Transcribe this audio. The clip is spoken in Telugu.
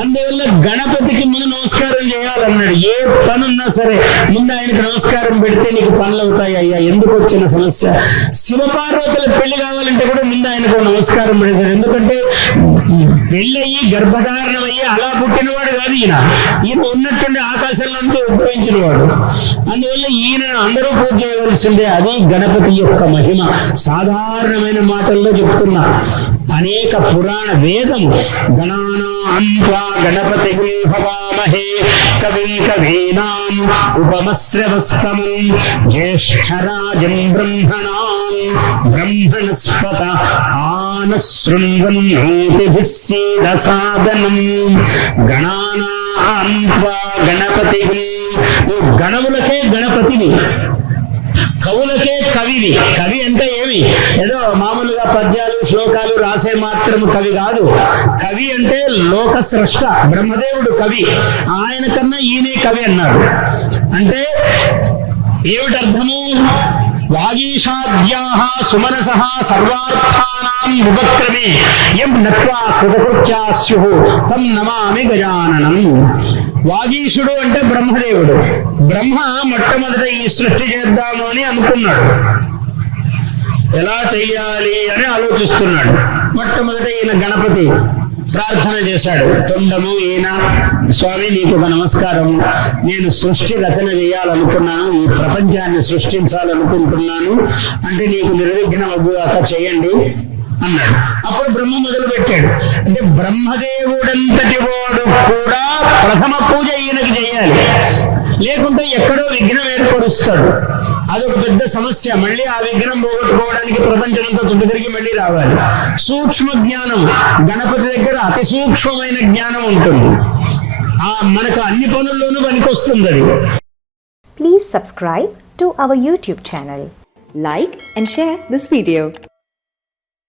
అందువల్ల గణపతికి ముందు నమస్కారం చేయాలన్నాడు. ఏ పని ఉన్నా సరే ముందు ఆయనకు నమస్కారం పెడితే నీకు పనులు అవుతాయి అయ్యా. ఎందుకు వచ్చిన సమస్య? శివపార్వతుల పెళ్ళి కావాలంటే కూడా ముందు ఆయనకు నమస్కారం పెడతాడు. ఎందుకంటే పెళ్ళయి గర్భధారణం అయ్యి అలా పుట్టినవాడు కాదు ఈయన. ఈయన ఉన్నట్టుండి ఆకాశంలో అంతా ఉద్భవించిన వాడు అందువల్ల ఈయన అందరూ పూజ చేయవలసిందే. అది గణపతి యొక్క మహిమ. సాధారణమైన మాటల్లో చెప్తున్నా. అనేక పురాణ వేదము గణానాన్వా గణపతి భవామహే కవిం కవీనాం ఉపమశ్రవస్తమం జ్యేష్ఠరాజం బ్రహ్మణాం బ్రహ్మణస్పత ఆనశృణ్వన్నోతిభిः సీదసాదనం. గణానాన్వా గణపతి నువ్వు గణములకే గణపతిని కవులకే కవివి కవి అంటే ఏమి? ఏదో మామూలుగా పద్యాలు శ్లోకాలు రాసే మాత్రం కవి కాదు. కవి అంటే లోక స్రష్ట బ్రహ్మదేవుడు కవి. ఆయన కన్నా ఈయనే కవి అన్నారు. అంటే ఏమిటి అర్థము వాగీషాద్యా సుమనస సర్వార్థానాం ఉపక్రమే ఎం నత్వా కృతకృత్యా స్యు తం నమామి గజాననం. వాగీషుడు అంటే బ్రహ్మదేవుడు. బ్రహ్మ మొట్టమొదట ఈ సృష్టి చేద్దాము అని అనుకున్నాడు. ఎలా చెయ్యాలి అని ఆలోచిస్తున్నాడు. మొట్టమొదట ఈయన గణపతి ప్రార్థన చేశాడు. తొండము ఈయన స్వామి నీకు ఒక నమస్కారము. నేను సృష్టి రచన చేయాలనుకున్నాను. ఈ ప్రపంచాన్ని సృష్టించాలనుకుంటున్నాను. అంటే నీకు నిర్విఘ్నం అక్క చేయండి అన్నాడు. అప్పుడు బ్రహ్మ మొదలు పెట్టాడు అంటే బ్రహ్మదేవుడంతటి వాడు కూడా ప్రథమ పూజ చూస్తాడు అదొక పెద్ద సమస్య. మళ్ళీ ఆ విఘ్నం పోగొట్టుకోవడానికి ప్రపంచంతో చుట్టూ తిరిగి మళ్ళీ రావాలి. సూక్ష్మ జ్ఞానం. గణపతి దగ్గర అతి సూక్ష్మమైన జ్ఞానం ఉంటుంది. ఆ మనకు అన్ని పనుల్లోనూ పనికొస్తుంది అది. Please subscribe to our YouTube channel like and share this video